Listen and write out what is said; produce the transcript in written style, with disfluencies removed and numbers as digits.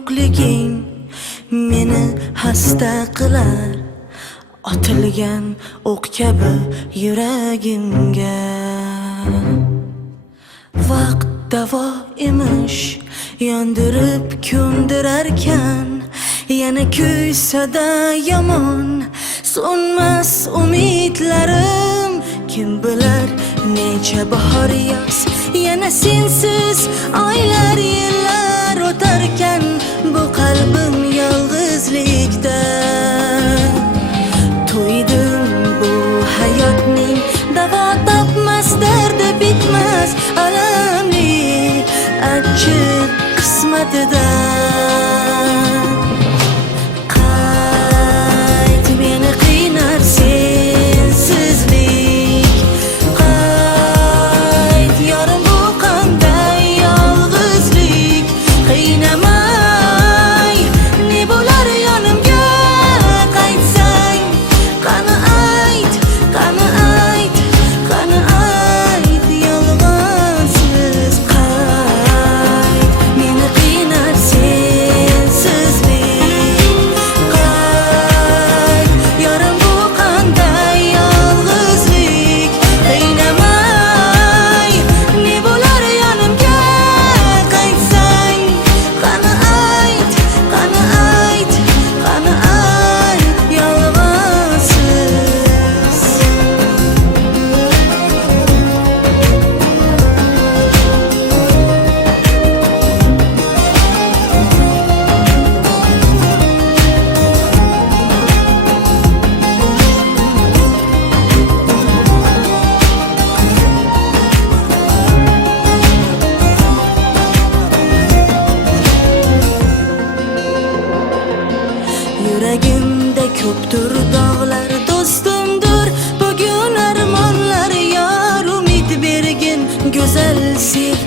yo'qliging meni xasta qilar, otilgan o'q kabi yuragimga. Vaqt davo emish, yondirib ko'ndirarkan, yana kuysa-da yomon so'nmas umidlarim. Kim bilar necha bahor yoz, yana sensiz oylar yillar o'tarkan bu qalbim yolg'izlikda. To'ydim bu hayotning davo topmas, dardi bitmas alamli achchiq qismatidan. Qayt, meni qiynar sensizlik, qayt yorim, bu qanday yolg'izlik. Qiynamay, ne bo'lar yonimga qaytsang. Qani ayt, qani ayt, qani ayt yolg'onsiz. Qayt, meni qiynar sensizlik, qayt yorim, bu qanday yolg'izlik. Qiynamay, ne bo'lar yonimga qaytsang. Qani ayt, qani ayt, qani ayt yolg'onsiz. Yuragimda ko'pdir dog'lar, do'stimdir bugun armonlar. Yor umid bergin go'zal sevgi